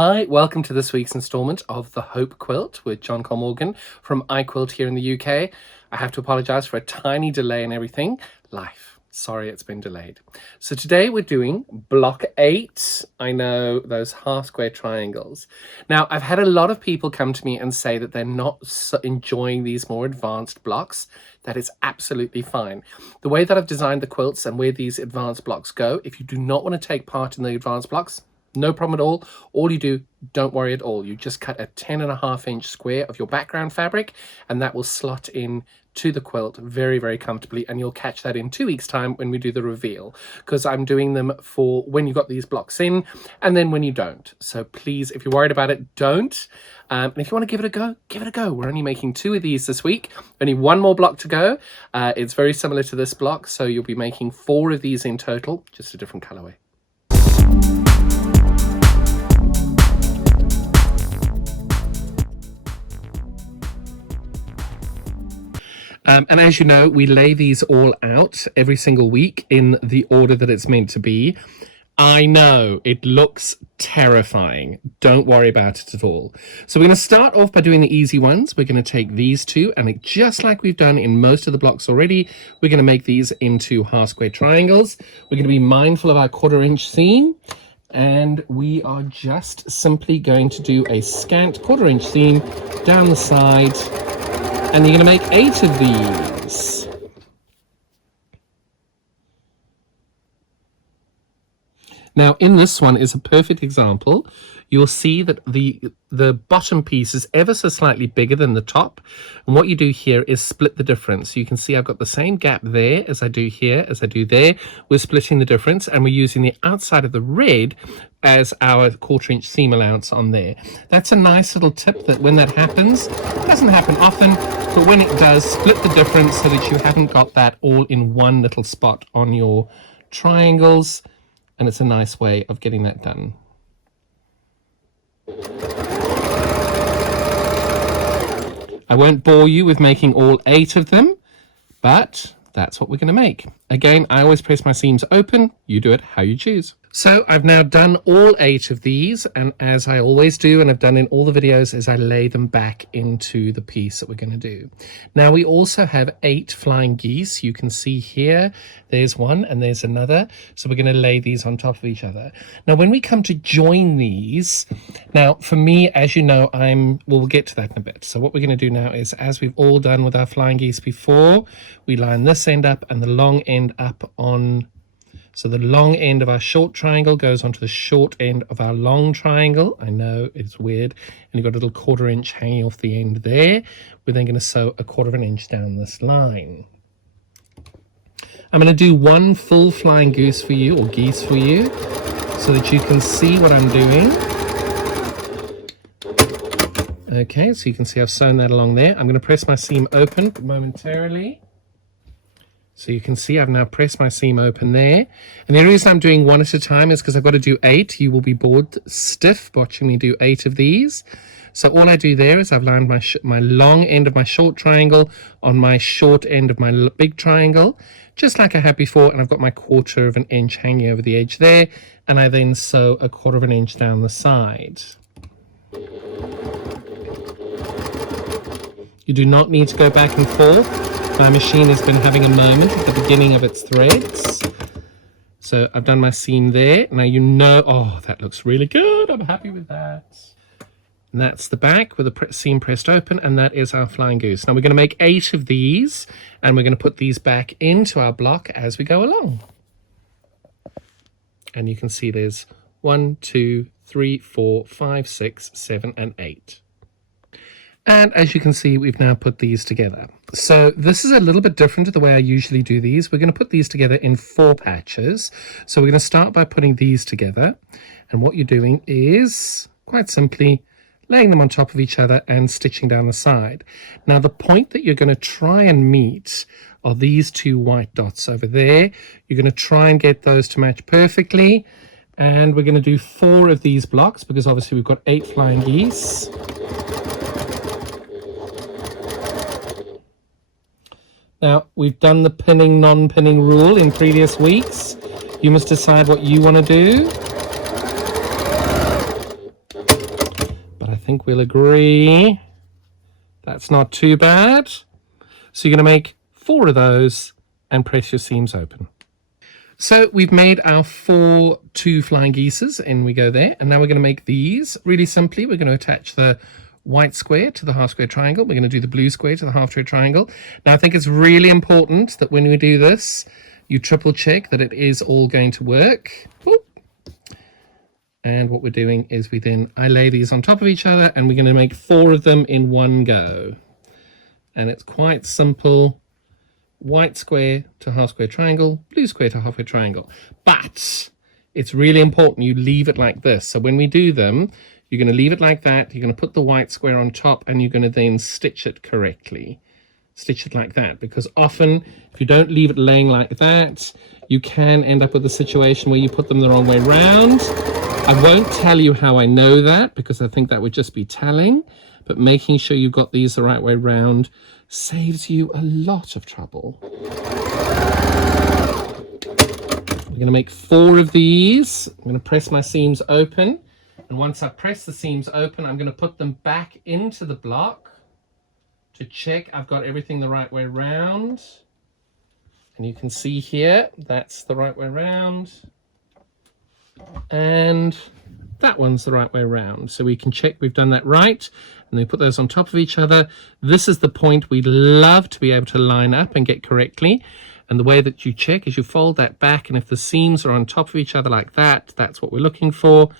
Hi, welcome to this week's installment of The Hope Quilt with John Morgan from iQuilt here in the UK. I have to apologise for a tiny delay in everything. Life. Sorry it's been delayed. So today we're doing block 8. I know, those half square triangles. Now, I've had a lot of people come to me and say that they're not enjoying these more advanced blocks. That is absolutely fine. The way that I've designed the quilts and where these advanced blocks go, if you do not want to take part in the advanced blocks, no problem at all. All you do, don't worry at all. You just cut a 10.5-inch square of your background fabric and that will slot in to the quilt very, very comfortably, and you'll catch that in 2 weeks' time when we do the reveal, because I'm doing them for when you got these blocks in and then when you don't. So please, if you're worried about it, don't. And if you want to give it a go, give it a go. We're only making 2 of these this week. Only 1 more block to go. It's very similar to this block, so you'll be making 4 of these in total, just a different colorway. And as you know, we lay these all out every single week in the order that it's meant to be. I know, it looks terrifying. Don't worry about it at all. So we're going to start off by doing the easy ones. We're going to take these two, and just like we've done in most of the blocks already, we're going to make these into half square triangles. We're going to be mindful of our 1/4-inch seam, and we are just simply going to do a scant 1/4-inch seam down the side. And you're going to make 8 of these. Now, in this one is a perfect example. You'll see that the bottom piece is ever so slightly bigger than the top. And what you do here is split the difference. You can see I've got the same gap there as I do here, as I do there. We're splitting the difference, and we're using the outside of the red as our 1/4-inch seam allowance on there. That's a nice little tip that when that happens, it doesn't happen often, but when it does, split the difference so that you haven't got that all in one little spot on your triangles. And it's a nice way of getting that done. I won't bore you with making all 8 of them, but that's what we're going to make. Again, I always press my seams open. You do it how you choose. So I've now done all 8 of these, and as I always do, and I've done in all the videos, is I lay them back into the piece that we're going to do. Now we also have 8 flying geese. You can see here, there's one and there's another. So we're going to lay these on top of each other. Now when we come to join these, now for me, as you know, we'll get to that in a bit. So what we're going to do now is, as we've all done with our flying geese before, we line this end up and the long end up on. So the long end of our short triangle goes onto the short end of our long triangle. I know it's weird. And you've got a little 1/4-inch hanging off the end there. We're then going to sew a 1/4 of an inch down this line. I'm going to do 1 full flying goose for you, or geese for you, so that you can see what I'm doing. Okay, so you can see I've sewn that along there. I'm going to press my seam open momentarily. So you can see I've now pressed my seam open there. And the reason I'm doing 1 at a time is because I've got to do 8. You will be bored stiff watching me do 8 of these. So all I do there is I've lined my long end of my short triangle on my short end of my big triangle, just like I had before, and I've got my 1/4 of an inch hanging over the edge there, and I then sew a 1/4 of an inch down the side. You do not need to go back and forth. My machine has been having a moment at the beginning of its threads. So I've done my seam there. Now you know, oh, that looks really good. I'm happy with that. And that's the back with the seam pressed open, and that is our flying goose. Now we're going to make 8 of these, and we're going to put these back into our block as we go along. And you can see there's 1, 2, 3, 4, 5, 6, 7, and 8. And as you can see, we've now put these together. So this is a little bit different to the way I usually do these. We're going to put these together in 4 patches. So we're going to start by putting these together. And what you're doing is, quite simply, laying them on top of each other and stitching down the side. Now the point that you're going to try and meet are these 2 white dots over there. You're going to try and get those to match perfectly. And we're going to do 4 of these blocks, because obviously we've got 8 flying geese. Now, we've done the pinning, non-pinning rule in previous weeks. You must decide what you want to do. think we'll agree that's not too bad. So you're going to make 4 of those and press your seams open. So we've made our 4 2 flying geeses, and we go there. And now we're going to make these really simply. We're going to attach the white square to the half square triangle. We're going to do the blue square to the half square triangle. Now I think it's really important that when we do this, you triple check that it is all going to work. Whoop. And what we're doing is I lay these on top of each other, and we're going to make 4 of them in one go. And it's quite simple. White square to half square triangle, blue square to half square triangle. But it's really important you leave it like this. So when we do them, you're going to leave it like that. You're going to put the white square on top, and you're going to then stitch it correctly. Stitch it like that, because often if you don't leave it laying like that, you can end up with a situation where you put them the wrong way round. I won't tell you how I know that, because I think that would just be telling, but making sure you've got these the right way round saves you a lot of trouble. We're going to make 4 of these. I'm going to press my seams open, and once I press the seams open, I'm going to put them back into the block to check I've got everything the right way round. And you can see here, that's the right way round. And that one's the right way around. So we can check we've done that right. And we put those on top of each other. This is the point we'd love to be able to line up and get correctly. And the way that you check is you fold that back, and if the seams are on top of each other like that, that's what we're looking for.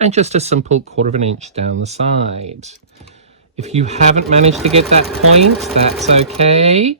And just a simple 1/4 inch down the side. If you haven't managed to get that point, that's okay.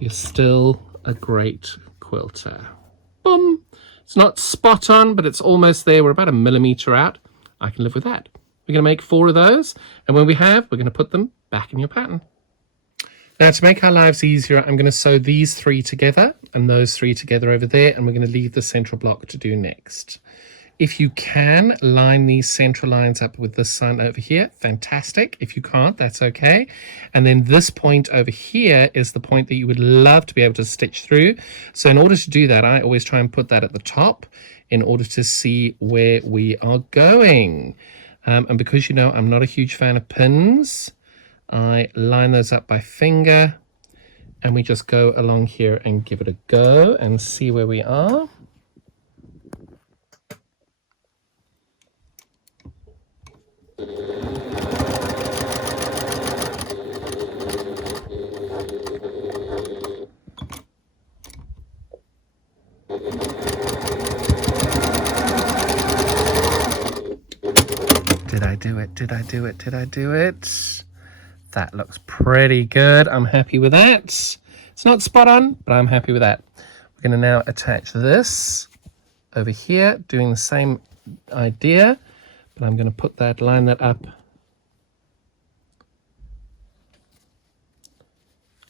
You're still a great quilter. Boom. It's not spot on, but it's almost there. We're about 1 millimeter out. I can live with that. We're going to make 4 of those, and when we have, we're going to put them back in your pattern. Now, to make our lives easier, I'm going to sew these 3 together and those 3 together over there, and we're going to leave the central block to do next. If you can, line these central lines up with this sign over here, fantastic. If you can't, that's okay. And then this point over here is the point that you would love to be able to stitch through. So in order to do that, I always try and put that at the top in order to see where we are going. And because, you know, I'm not a huge fan of pins, I line those up by finger, and we just go along here and give it a go and see where we are. Did I do it? Did I do it? Did I do it? That looks pretty good. I'm happy with that. It's not spot on, but I'm happy with that. We're going to now attach this over here, doing the same idea, but I'm going to put that, line that up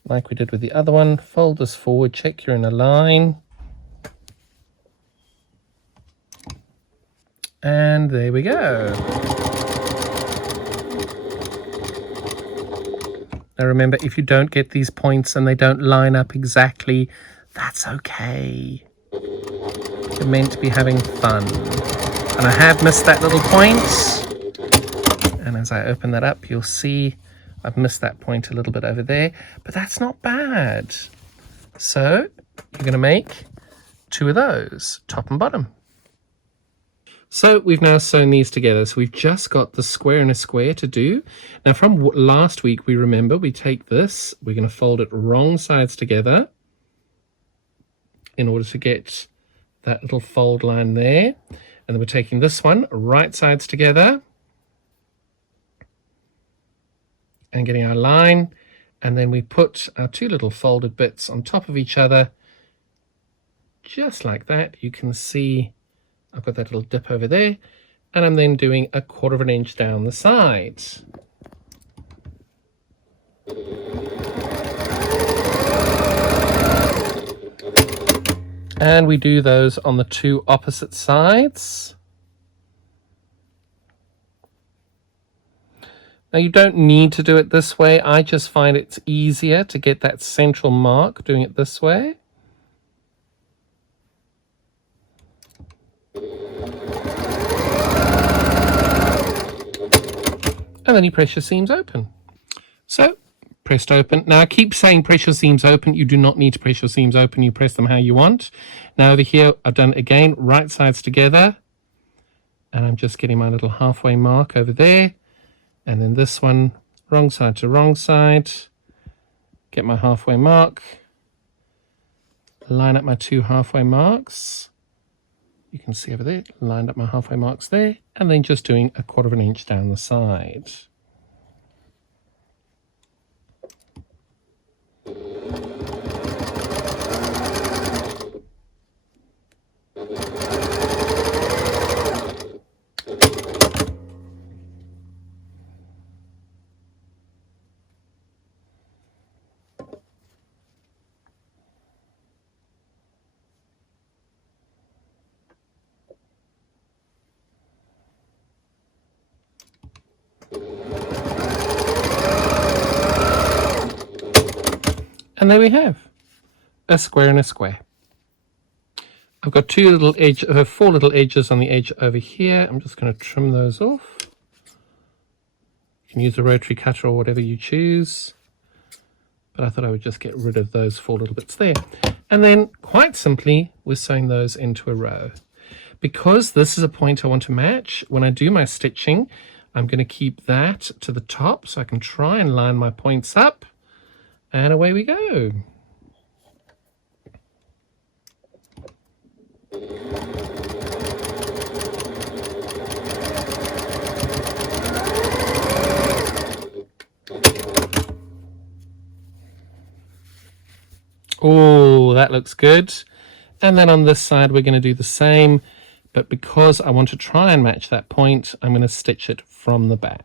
like we did with the other one. Fold this forward, check you're in a line. And there we go. Now remember, if you don't get these points and they don't line up exactly, that's okay. You're meant to be having fun. And I have missed that little point. And as I open that up, you'll see I've missed that point a little bit over there, but that's not bad. So you're going to make 2 of those, top and bottom. So we've now sewn these together. So we've just got the square and a square to do. Now from last week, we remember we take this, we're going to fold it wrong sides together in order to get that little fold line there. And then we're taking this one, right sides together and getting our line. And then we put our 2 little folded bits on top of each other, just like that. You can see I've got that little dip over there, and I'm then doing a 1/4 inch down the side. And we do those on the 2 opposite sides. Now you don't need to do it this way. I just find it's easier to get that central mark doing it this way. and then you press your seams open. So, pressed open. Now I keep saying press your seams open. You do not need to press your seams open. You press them how you want. Now over here, I've done it again, right sides together. And I'm just getting my little halfway mark over there. And then this one, wrong side to wrong side. Get my halfway mark. Line up my two halfway marks. You can see over there, lined up my halfway marks there. And then just doing 1/4 inch down the side. And there we have a square and a square. I've got four little edges on the edge over here. I'm just going to trim those off. You can use a rotary cutter or whatever you choose. But I thought I would just get rid of those 4 little bits there. And then quite simply, we're sewing those into a row. Because this is a point I want to match, when I do my stitching, I'm going to keep that to the top so I can try and line my points up. And away we go. Oh, that looks good. And then on this side, we're going to do the same. But because I want to try and match that point, I'm going to stitch it from the back.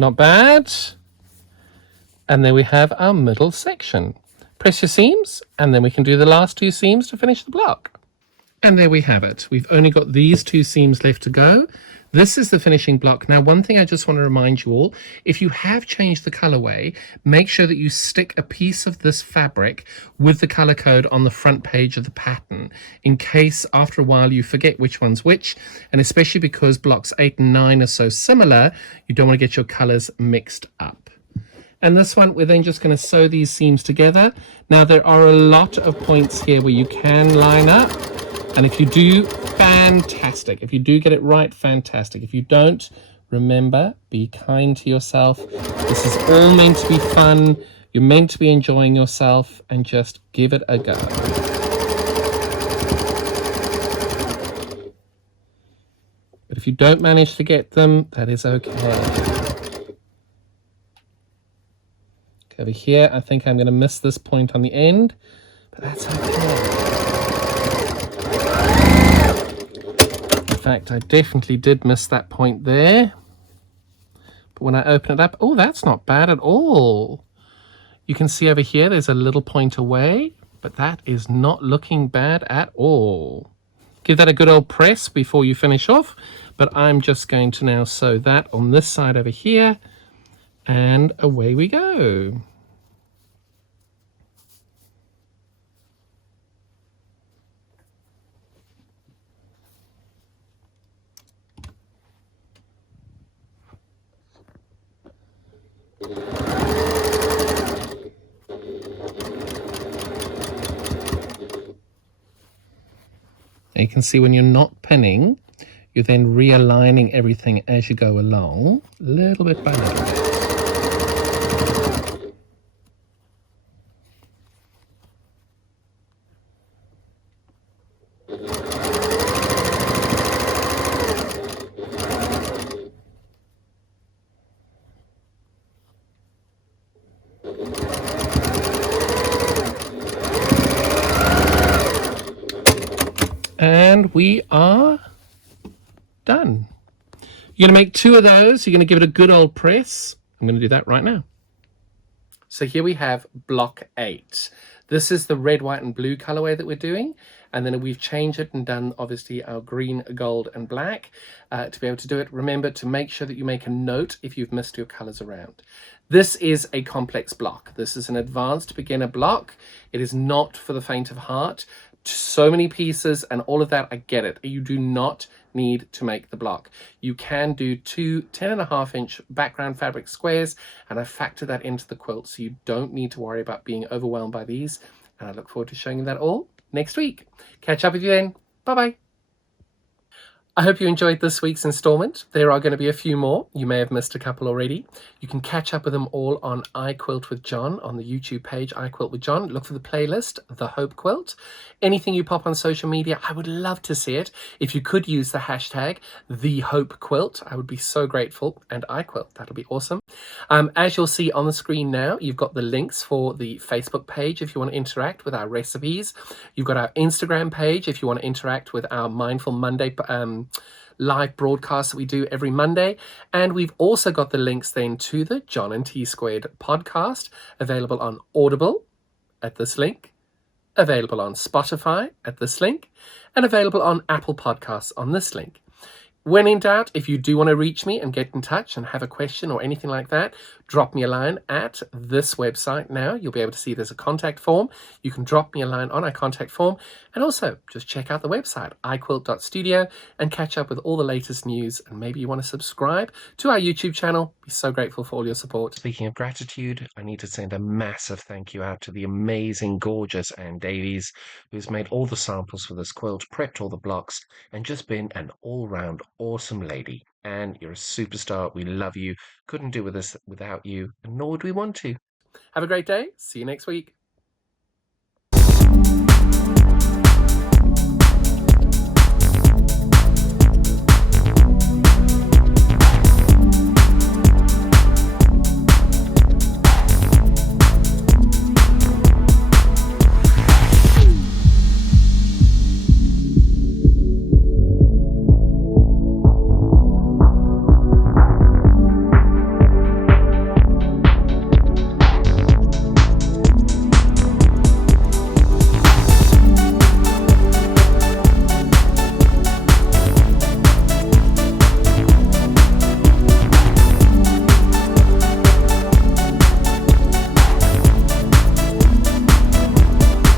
Not bad. And then we have our middle section. Press your seams, and then we can do the last 2 seams to finish the block. And there we have it. We've only got these 2 seams left to go. This is the finishing block. Now, one thing I just want to remind you all, if you have changed the colorway, make sure that you stick a piece of this fabric with the color code on the front page of the pattern, in case after a while you forget which one's which, and especially because blocks 8 and 9 are so similar, you don't want to get your colors mixed up. And this one, we're then just going to sew these seams together. Now, there are a lot of points here where you can line up. And if you do, fantastic. If you do get it right, fantastic. If you don't, remember, be kind to yourself. This is all meant to be fun. You're meant to be enjoying yourself, and just give it a go. But if you don't manage to get them, that is okay. Over here, I think I'm going to miss this point on the end, but that's okay. In fact, I definitely did miss that point there. But when I open it up, oh, that's not bad at all. You can see over here, there's a little point away, but that is not looking bad at all. Give that a good old press before you finish off, but I'm just going to now sew that on this side over here, and away we go. You can see when you're not pinning, you're then realigning everything as you go along, little bit by little bit. And we are done. You're going to make 2 of those. You're going to give it a good old press. I'm going to do that right now. So here we have block 8. This is the red, white, and blue colorway that we're doing. And then we've changed it and done obviously our green, gold and black to be able to do it. Remember to make sure that you make a note if you've missed your colors around. This is a complex block. This is an advanced beginner block. It is not for the faint of heart. So many pieces and all of that, I get it. You do not need to make the block. You can do two 10.5-inch background fabric squares, and I factor that into the quilt, so you don't need to worry about being overwhelmed by these. And I look forward to showing you that all next week. Catch up with you then. Bye-bye. I hope you enjoyed this week's installment. There are going to be a few more. You may have missed a couple already. You can catch up with them all on iQuilt with John on the YouTube page, iQuilt with John. Look for the playlist, The Hope Quilt. Anything you pop on social media, I would love to see it. If you could use the hashtag, The Hope Quilt, I would be so grateful. And iQuilt, that'll be awesome. As you'll see on the screen now, you've got the links for the Facebook page if you want to interact with our recipes. You've got our Instagram page if you want to interact with our Mindful Monday live broadcast that we do every Monday. And we've also got the links then to the John and T Squared podcast, available on Audible at this link, available on Spotify at this link, and available on Apple Podcasts on this link. When in doubt, if you do want to reach me and get in touch and have a question or anything like that, drop me a line at this website now. You'll be able to see there's a contact form. You can drop me a line on our contact form. And also, just check out the website, iquilt.studio, and catch up with all the latest news. And maybe you want to subscribe to our YouTube channel. Be so grateful for all your support. Speaking of gratitude, I need to send a massive thank you out to the amazing, gorgeous Anne Davies, who's made all the samples for this quilt, prepped all the blocks, and just been an all-round awesome lady. And you're a superstar. We love you. Couldn't do with this without you, and nor would we want to. Have a great day. See you next week.